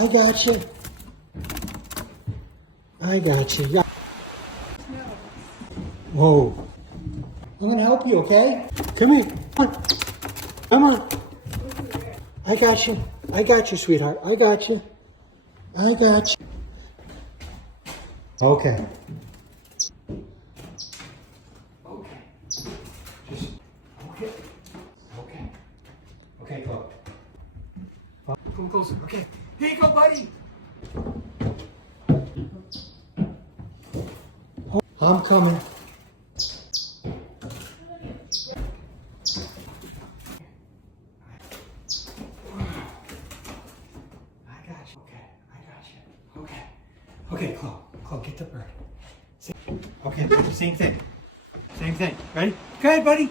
I got you. I got you. Yeah. Whoa. I'm gonna help you, okay? Come here. Come on. Come on. I got you. I got you, sweetheart. I got you. I got you. Okay. Okay. Just okay. Okay. Okay, Chloe. Come closer. Okay. Here you go, buddy. I'm coming. I got you. Okay. I got you. Okay. Okay, Chloe. Chloe, get the bird. Okay, same thing. Same thing. Ready? Go ahead, buddy.